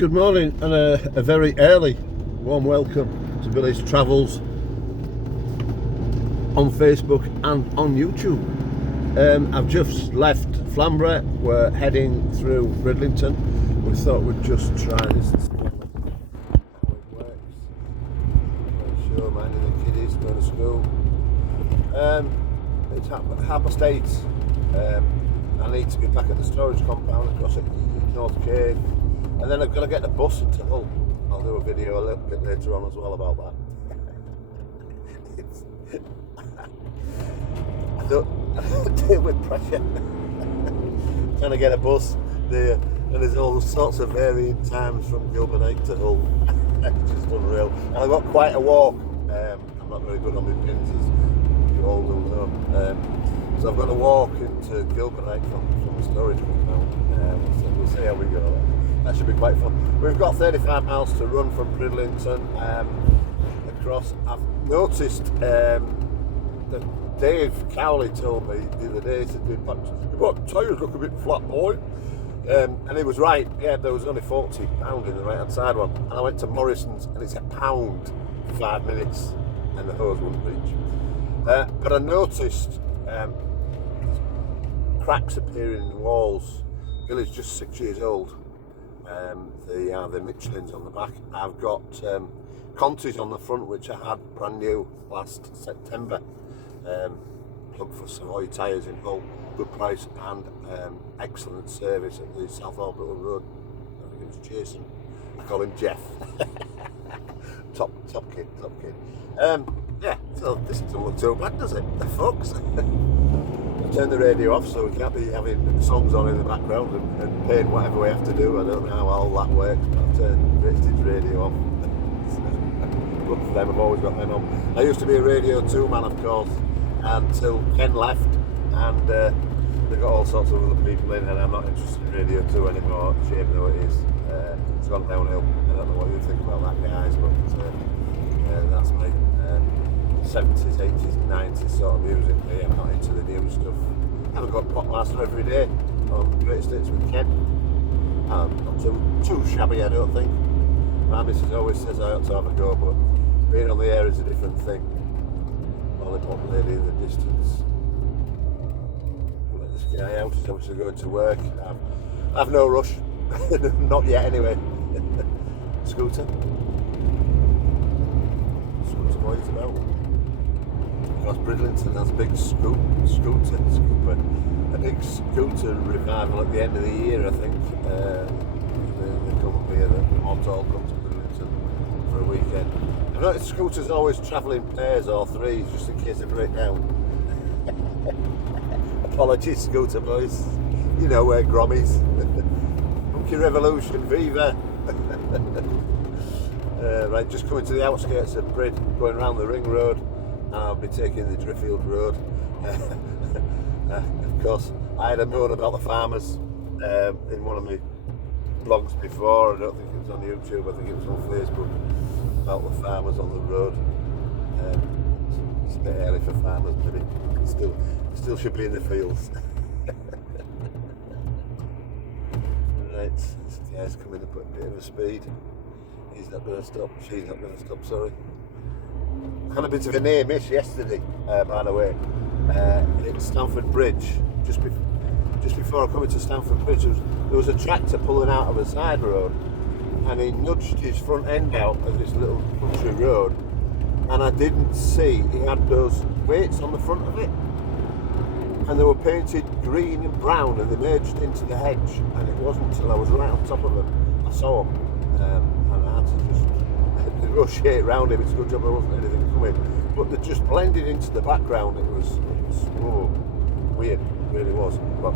Good morning and a very early warm welcome to Billy's Travels on Facebook and on YouTube. I've just left Flamborough. We're heading through Bridlington. We thought we'd just try this and see how it works. Sure, minding the kiddies going to school. It's 8:30. I need to be back at the storage compound across at North Cave. And then I've got to get the bus into Hull. I'll do a video a little bit later on as well about that. I don't deal with pressure. Trying to get a bus there, and there's all sorts of varying times from Gilbert to Hull. It's just unreal. And I've got quite a walk. I'm not very good on my pins, as you all will know. So I've got to walk into Gilbert from the storage compound. So we'll see how we go. That should be quite fun. We've got 35 miles to run from Bridlington across. I've noticed that Dave Cowley told me the other day, he said, "Your tyres look a bit flat, boy." And he was right. Yeah, there was only 40 pound in the right hand side one. And I went to Morrison's and it's £1 for 5 minutes and the hose wouldn't reach. But I noticed cracks appearing in the walls. Billy's just 6 years old. The Michelins on the back. I've got Conti's on the front, which I had brand new last September. Look for Savoy tyres in Hull, good price and excellent service at the South Orbital Road. I think it was Jason. I call him Jeff. top kid. Yeah, so this doesn't look too bad, does it? The fucks. Turn the radio off so we can't be having songs on in the background and paying whatever we have to do. I don't know how all that works, but I've turned British radio off. Good for them, I've always got them on. I used to be a Radio 2 man, of course, until Ken left, and they got all sorts of other people in, and I'm not interested in Radio 2 anymore, shame though it is. It's gone downhill. I don't know what you think about that, guys, but that's me. 70s, 80s, 90s sort of music. I'm not into the new stuff. I haven't got Popmaster every day on Greatest Hits with Ken. Not too shabby, I don't think. My missus always says I ought to have a go, but being on the air is a different thing. Lollipop lady in the distance. Let this guy out, he's obviously going to work. I've no rush. Not yet anyway. Scooter boys about. Because Bridlington has a big scooter, a big scooter revival at the end of the year, I think. The company, the mods all come to Bridlington for a weekend. I've noticed scooters always travel in pairs or threes, just in case they break down. Apologies, scooter boys. You know where Grommies. Monkey Revolution, Viva! Right, just coming to the outskirts of Brid, going around the Ring Road, and I'll be taking the Driffield Road. Of course, I had a moan about the farmers in one of my blogs before. I don't think it was on YouTube, I think it was on Facebook, about the farmers on the road. It's a bit early for farmers, maybe. Still should be in the fields. Right, this guy's coming up at a bit of a speed. He's not going to stop, she's not going to stop, sorry. I had a bit of a near miss yesterday, by the way. At Stamford Bridge, just before I come into Stamford Bridge, there was a tractor pulling out of a side road, and he nudged his front end out of this little country road, and I didn't see he had those weights on the front of it, and they were painted green and brown, and they merged into the hedge, and it wasn't until I was right on top of them I saw them. And I had to just negotiate around him. It's a good job there wasn't anything coming, but they just blended into the background. It was weird, it really was. But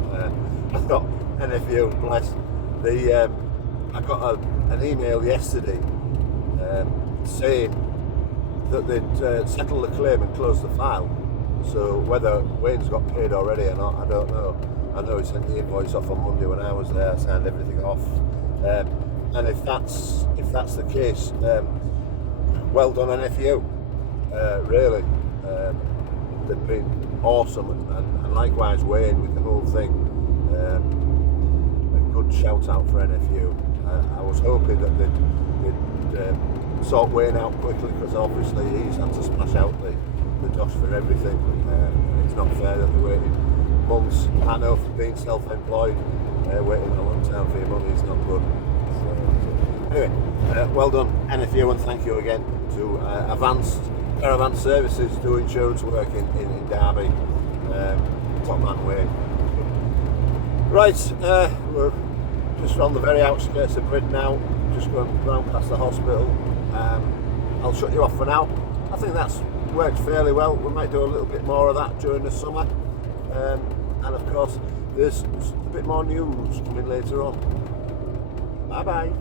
I thought, NFU, bless. I got an email yesterday saying that they'd settled the claim and closed the file. So whether Wayne's got paid already or not, I don't know. I know he sent the invoice off on Monday when I was there. I signed everything off. And if that's the case, well done NFU, really. They've been awesome, and likewise Wayne with the whole thing. A good shout out for NFU. I was hoping that they'd sort Wayne out quickly, because obviously he's had to splash out the dosh for everything. It's not fair that they're waiting months. I know for being self-employed, waiting a long time for your money is not good. So, anyway, well done NFU, and thank you again to Advanced Caravan Services, do insurance work in Derby. Top man Wayne. Right, we're just on the very outskirts of Brid now, just going round past the hospital. I'll shut you off for now. I think that's worked fairly well. We might do a little bit more of that during the summer. And of course, there's a bit more news coming later on. Bye bye.